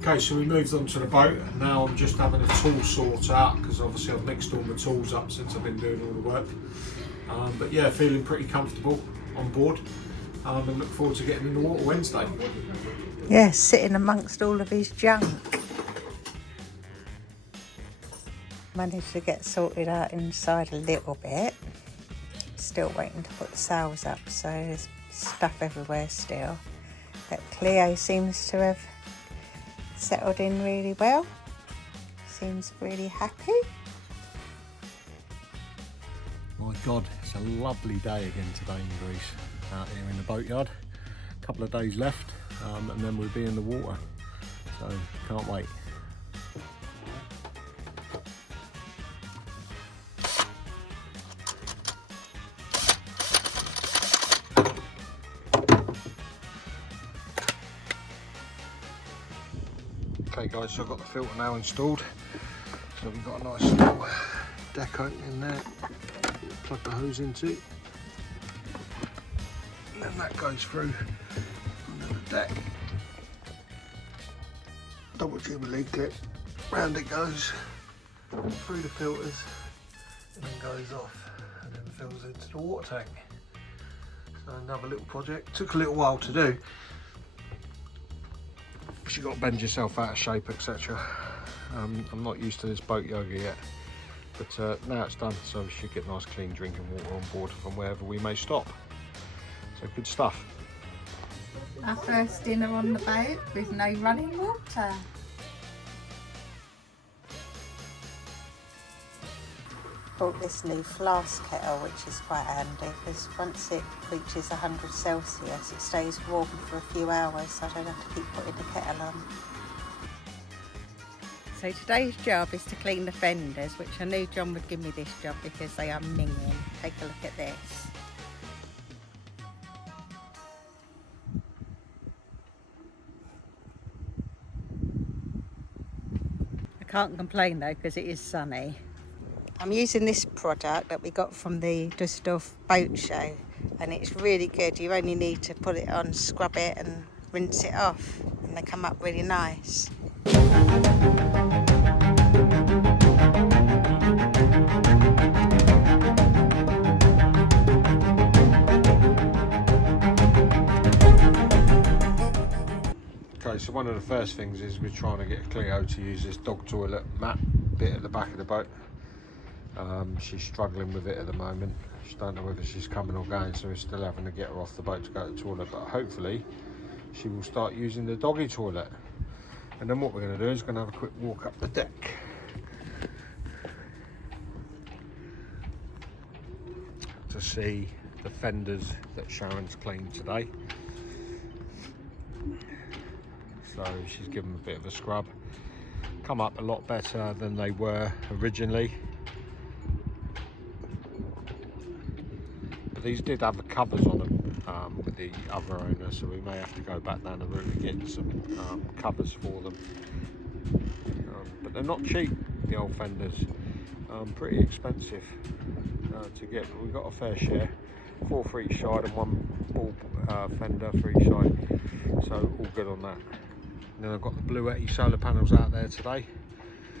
Okay, so we moved on to the boat and now I'm just having a tool sort out because obviously I've mixed all my tools up since I've been doing all the work. But yeah, feeling pretty comfortable on board and look forward to getting in the water Wednesday. Yeah, sitting amongst all of his junk. Managed to get sorted out inside a little bit. Still waiting to put the sails up, so there's stuff everywhere still. But Quay seems to have settled in really well. Seems really happy. My God, it's a lovely day again today in Greece, out here in the boatyard. A couple of days left and then we'll be in the water, so can't wait. Okay guys, so I've got the filter now installed, so we've got a nice little deck opening there, plug the hose into, and then that goes through under the deck, double jubilee clip, round it goes, through the filters, and then goes off, and then fills into the water tank. So another little project, took a little while to do. You've got to bend yourself out of shape, etc. I'm not used to this boat yoga yet, but now it's done, so we should get nice clean drinking water on board from wherever we may stop. So good stuff. Our first dinner on the boat with no running water. Bought this new flask kettle, which is quite handy because once it reaches 100 Celsius it stays warm for a few hours, so I don't have to keep putting the kettle on. So today's job is to clean the fenders, which I knew John would give me this job because they are minging. Take a look at this. I can't complain though because it is sunny. I'm using this product that we got from the Düsseldorf boat show, and it's really good. You only need to put it on, scrub it and rinse it off, and they come up really nice. Okay, so one of the first things is we're trying to get Cleo to use this dog toilet mat bit at the back of the boat. She's struggling with it at the moment. She don't know whether she's coming or going, so we're still having to get her off the boat to go to the toilet, but hopefully she will start using the doggy toilet. And then what we're going to do is going to have a quick walk up the deck. To see the fenders that Sharon's cleaned today. So she's given them a bit of a scrub. Come up a lot better than they were originally. These did have the covers on them with the other owner, so we may have to go back down the route and get some covers for them. But they're not cheap, the old fenders. Pretty expensive to get, but we got a fair share. 4 for each side and 1 ball fender for each side, so all good on that. And then I've got the Bluetti solar panels out there today,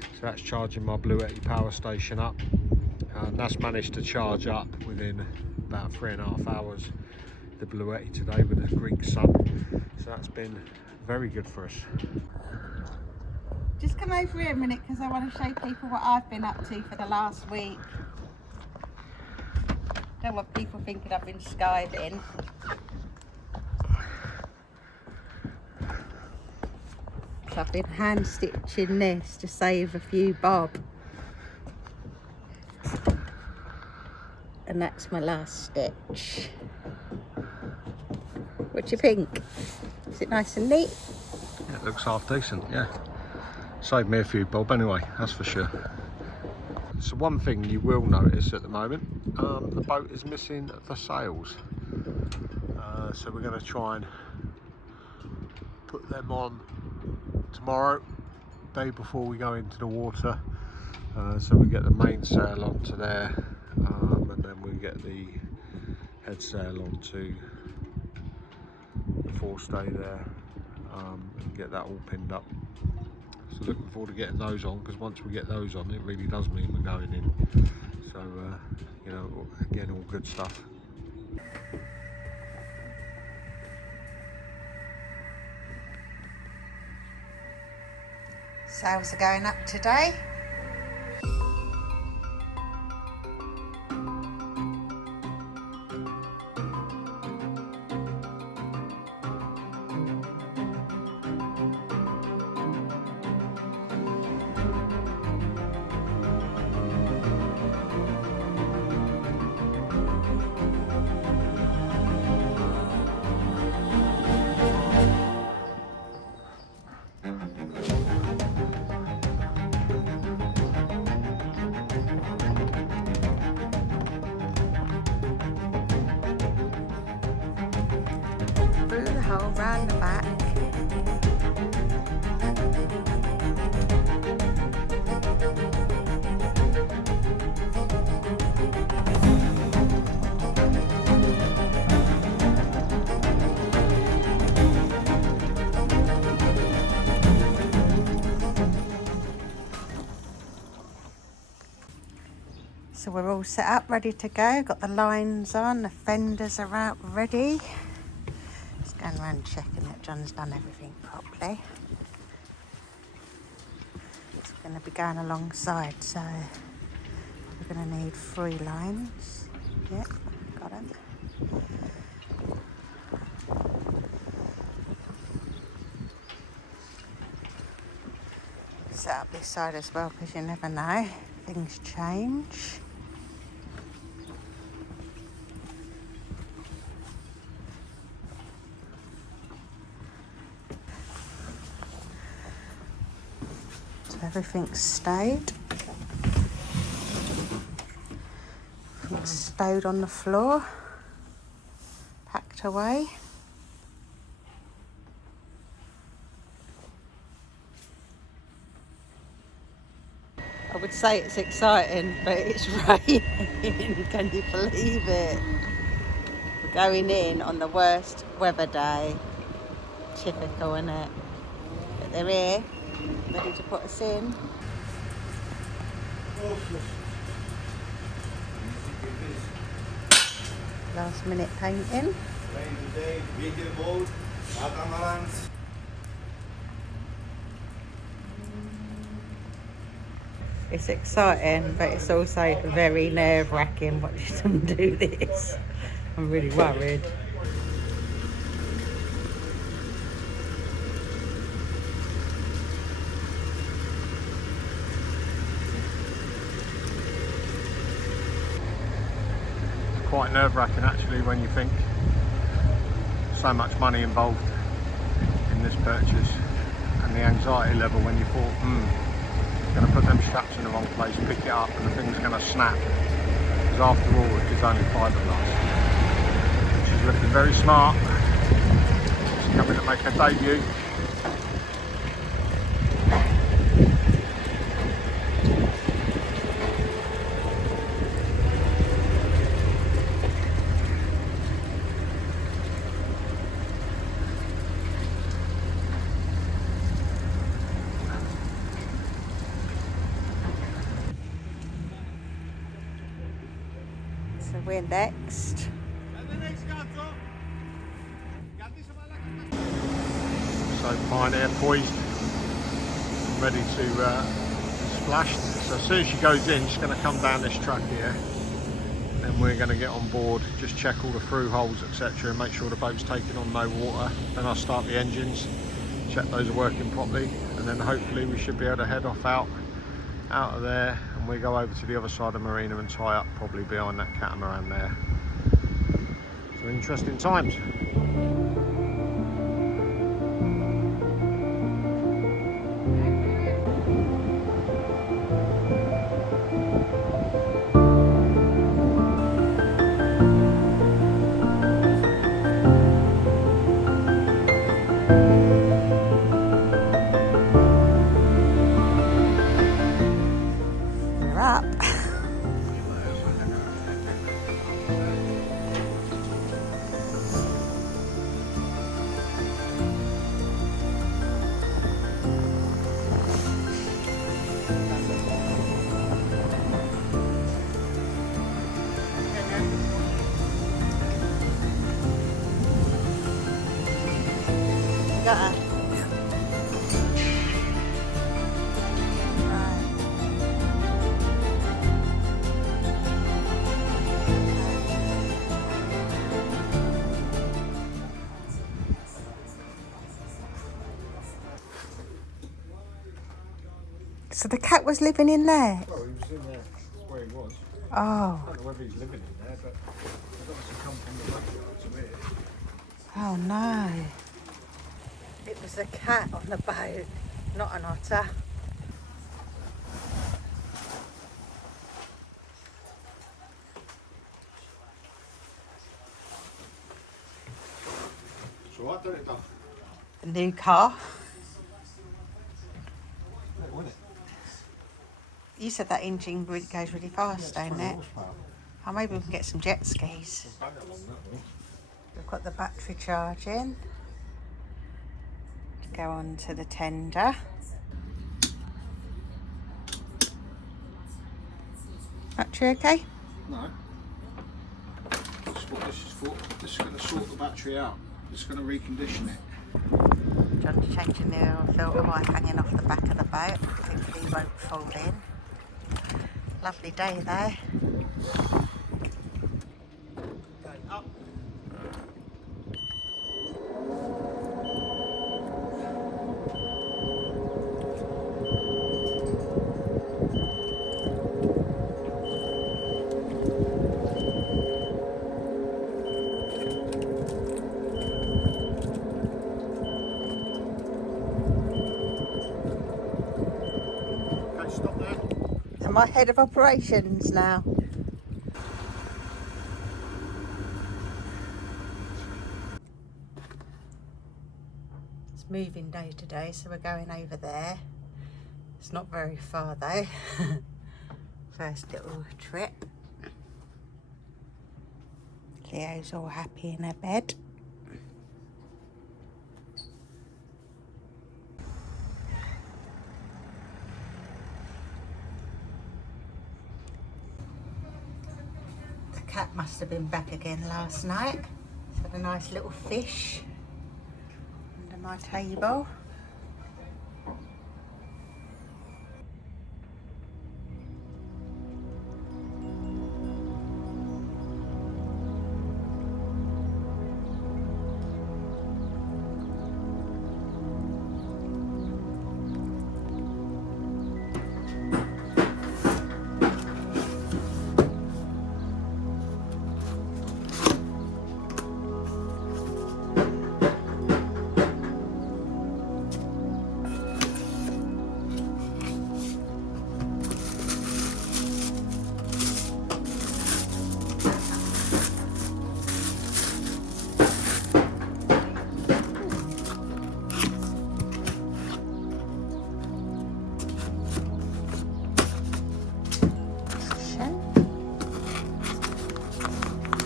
so that's charging my Bluetti power station up, and that's managed to charge up within about 3.5 hours, the Bluetti today with the Greek sun, so that's been very good for us. Just come over here a minute because I want to show people what I've been up to for the last week. Don't want people thinking I've been skiving. So I've been hand stitching this to save a few bob. And that's my last stitch. What do you think? Is it nice and neat? Yeah, it looks half decent, yeah. Saved me a few bob anyway, that's for sure. So one thing you will notice at the moment, the boat is missing the sails. So we're going to try and put them on tomorrow, day before we go into the water. So we get the main sail onto there, and then we get the head sail onto the forestay there. and get that all pinned up. So looking forward to getting those on, because once we get those on, it really does mean we're going in. So you know, again, all good stuff. Sails are going up today. Through the hole, round the back. So we're all set up, ready to go. Got the lines on, the fenders are out ready. Just going around checking that John's done everything properly. It's going to be going alongside, so we're going to need 3 lines. Yep, got it. Set up this side as well, because you never know, things change. Everything's stowed. Everything's stowed on the floor, packed away. I would say it's exciting, but it's raining. Can you believe it? We're going in on the worst weather day. Typical, isn't it? But they're here, ready to put us in. Last minute painting. Liveaboard, Catamarans. It's exciting, but it's also very nerve-wracking watching them do this. I'm really worried. Quite nerve-wracking actually, when you think so much money involved in this purchase, and the anxiety level when you thought, going to put them straps in the wrong place, pick it up, and the thing's going to snap. Because after all, it is only fiberglass. She's looking very smart. She's coming to make her debut. So we're next. So Pioneer poised, ready to splash. So as soon as she goes in, she's going to come down this track here. Then we're going to get on board, just check all the through holes, etc., and make sure the boat's taking on no water. Then I'll start the engines, check those are working properly, and then hopefully we should be able to head off out of there, and we go over to the other side of the marina and tie up probably behind that catamaran there. So interesting times. So the cat was living in there? Well, he was in there. That's where he was. Oh. I don't know whether he's living in there, but he's obviously come from the backyard to here. Oh no. It was a cat on the boat, not an otter. It's alright, don't it, Duff? The new car. Yeah, wasn't it? You said that engine goes really fast, Yeah, it's don't 20 it? horsepower. Oh, maybe we can get some jet skis. We'll bang along that way. We've got the battery charging. Go on to the tender. Battery okay? No. This is what this is for. This is going to sort the battery out. This is going to recondition it. John's changing the oil filter while hanging off the back of the boat. Hopefully he won't fall in. Lovely day though. Up. Okay, stop there. Am I head of operations now? It's moving day to day, so we're going over there. It's not very far though. First little trip. Cleo's all happy in her bed. The cat must have been back again last night. It's had a nice little fish under my table.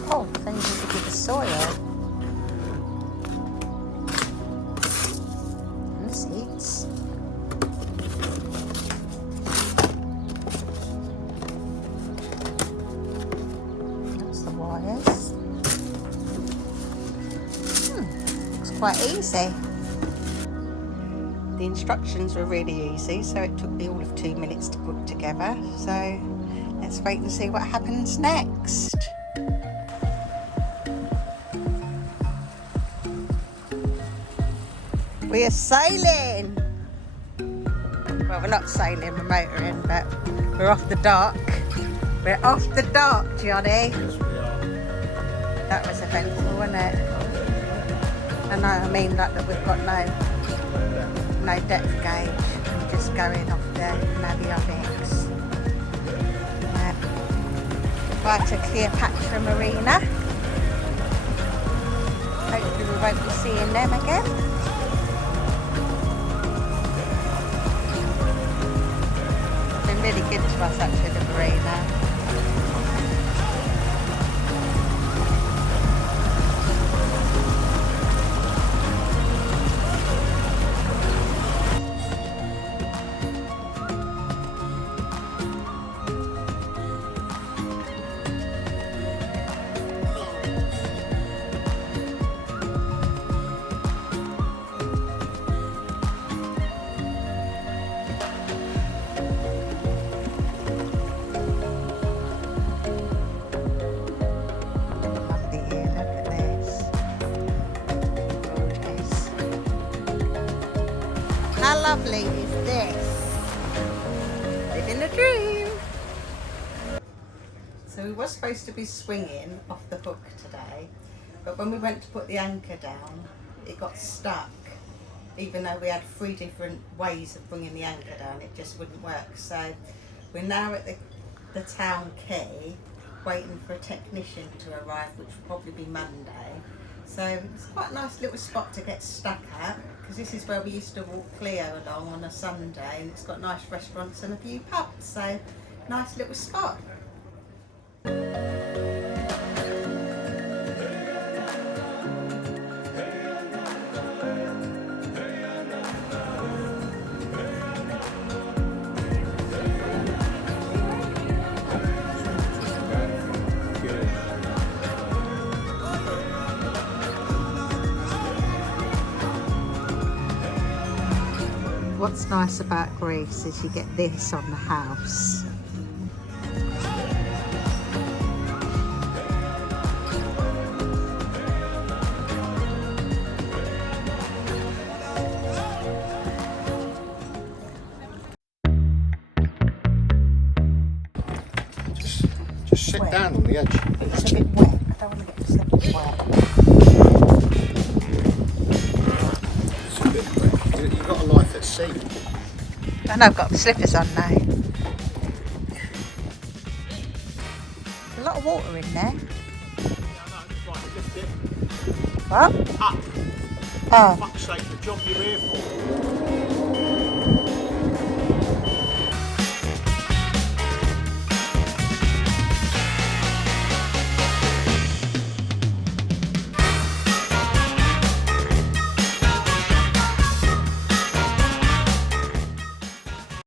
Oh, then you need to give the soil and the seeds. That's the wires. Looks quite easy. The instructions were really easy, so it took me all of 2 minutes to put together. So let's wait and see what happens next. We are sailing. Well, we're not sailing, we're motoring, but we're off the dock. We're off the dock, Johnny. Yes, we are. That was eventful, wasn't it? And I mean that we've got no depth gauge. We're just going off the navionics. Right to Cleopatra Marina. Hopefully we won't be seeing them again. Really good to us actually, the marina. How lovely is this? Living a dream. So we were supposed to be swinging off the hook today, but when we went to put the anchor down, it got stuck. Even though we had 3 different ways of bringing the anchor down, it just wouldn't work. So we're now at the town quay, waiting for a technician to arrive, which will probably be Monday. So it's quite a nice little spot to get stuck at, because this is where we used to walk Cleo along on a Sunday, and it's got nice restaurants and a few pubs. So nice little spot. What's nice about Greece is you get this on the house. Just sit down on the edge. It's a bit wet. I don't want to get myself wet. It's a bit wet. You've got a life at sea. And I've got the slippers on now. A lot of water in there. What? Up. Oh. Fuck's sake, the job you're here for.